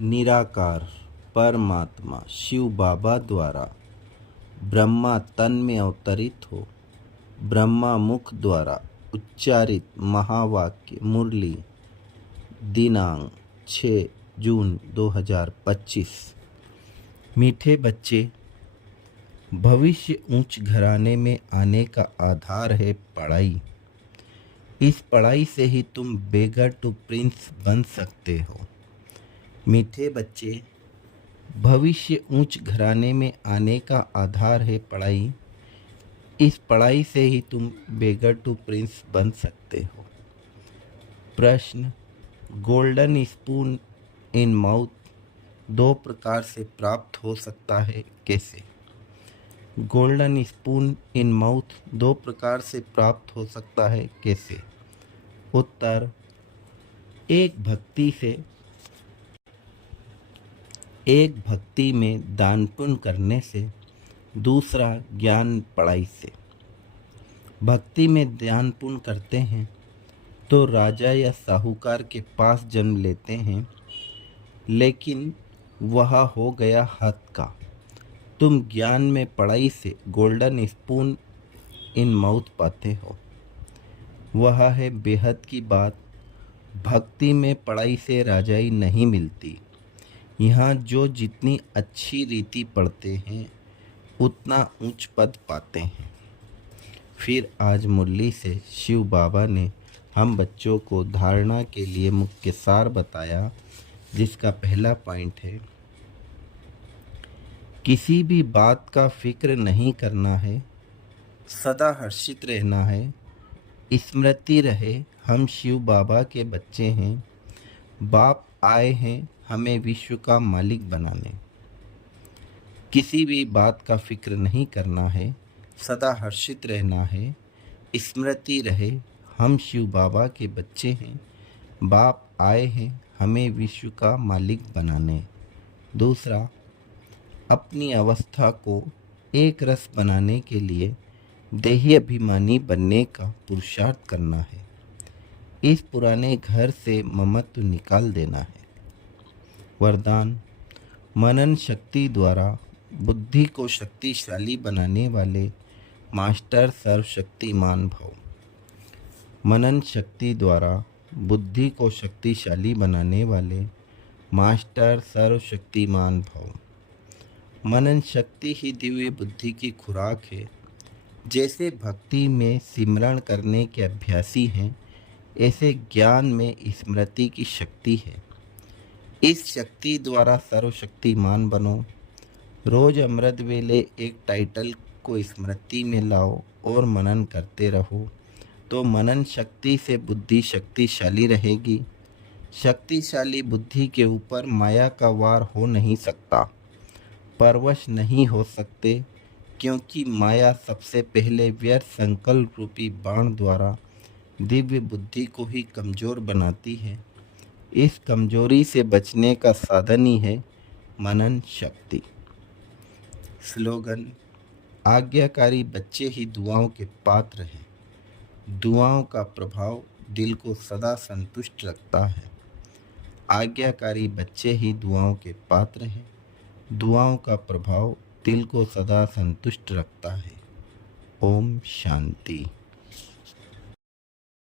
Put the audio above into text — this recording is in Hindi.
निराकार परमात्मा शिव बाबा द्वारा ब्रह्मा तन में अवतरित हो ब्रह्मा मुख द्वारा उच्चारित महावाक्य मुरली दिनांक 6 जून 2025। मीठे बच्चे, भविष्य उच्च घराने में आने का आधार है पढ़ाई। इस पढ़ाई से ही तुम बेगर टू प्रिंस बन सकते हो। मीठे बच्चे, भविष्य उच्च घराने में आने का आधार है पढ़ाई। इस पढ़ाई से ही तुम बेगर टू प्रिंस बन सकते हो। प्रश्न, गोल्डन स्पून इन माउथ दो प्रकार से प्राप्त हो सकता है, कैसे? गोल्डन स्पून इन माउथ दो प्रकार से प्राप्त हो सकता है, कैसे? उत्तर, एक भक्ति में दान पुण्य करने से, दूसरा ज्ञान पढ़ाई से। भक्ति में दान पुण्य करते हैं तो राजा या साहूकार के पास जन्म लेते हैं, लेकिन वह हो गया हद का। तुम ज्ञान में पढ़ाई से गोल्डन स्पून इन माउथ पाते हो। वह है बेहद की बात। भक्ति में पढ़ाई से राजाई नहीं मिलती। यहाँ जो जितनी अच्छी रीति पढ़ते हैं उतना उच्च पद पाते हैं। फिर आज मुरली से शिव बाबा ने हम बच्चों को धारणा के लिए मुख्य सार बताया, जिसका पहला पॉइंट है, किसी भी बात का फिक्र नहीं करना है, सदा हर्षित रहना है। स्मृति रहे हम शिव बाबा के बच्चे हैं। बाप आए हैं हमें विश्व का मालिक बनाने। किसी भी बात का फिक्र नहीं करना है, सदा हर्षित रहना है। स्मृति रहे हम शिव बाबा के बच्चे हैं। बाप आए हैं हमें विश्व का मालिक बनाने। दूसरा, अपनी अवस्था को एक रस बनाने के लिए देही अभिमानी बनने का पुरुषार्थ करना है। इस पुराने घर से ममत्व निकाल देना है। वरदान, मनन शक्ति द्वारा बुद्धि को शक्तिशाली बनाने वाले मास्टर सर्वशक्तिमान भव। मनन शक्ति द्वारा बुद्धि को शक्तिशाली बनाने वाले मास्टर सर्वशक्तिमान भव। मनन शक्ति ही दिव्य बुद्धि की खुराक है। जैसे भक्ति में सिमरण करने के अभ्यासी हैं, ऐसे ज्ञान में स्मृति की शक्ति है। इस शक्ति द्वारा सर्वशक्तिमान बनो। रोज अमृत वेले एक टाइटल को स्मृति में लाओ और मनन करते रहो, तो मनन शक्ति से बुद्धि शक्तिशाली रहेगी। शक्तिशाली बुद्धि के ऊपर माया का वार हो नहीं सकता, परवश नहीं हो सकते, क्योंकि माया सबसे पहले व्यर्थ संकल्प रूपी बाण द्वारा दिव्य बुद्धि को ही कमज़ोर बनाती है। इस कमजोरी से बचने का साधन ही है मनन शक्ति। स्लोगन, आज्ञाकारी बच्चे ही दुआओं के पात्र हैं। दुआओं का प्रभाव दिल को सदा संतुष्ट रखता है। आज्ञाकारी बच्चे ही दुआओं के पात्र हैं। दुआओं का प्रभाव दिल को सदा संतुष्ट रखता है। ओम शांति।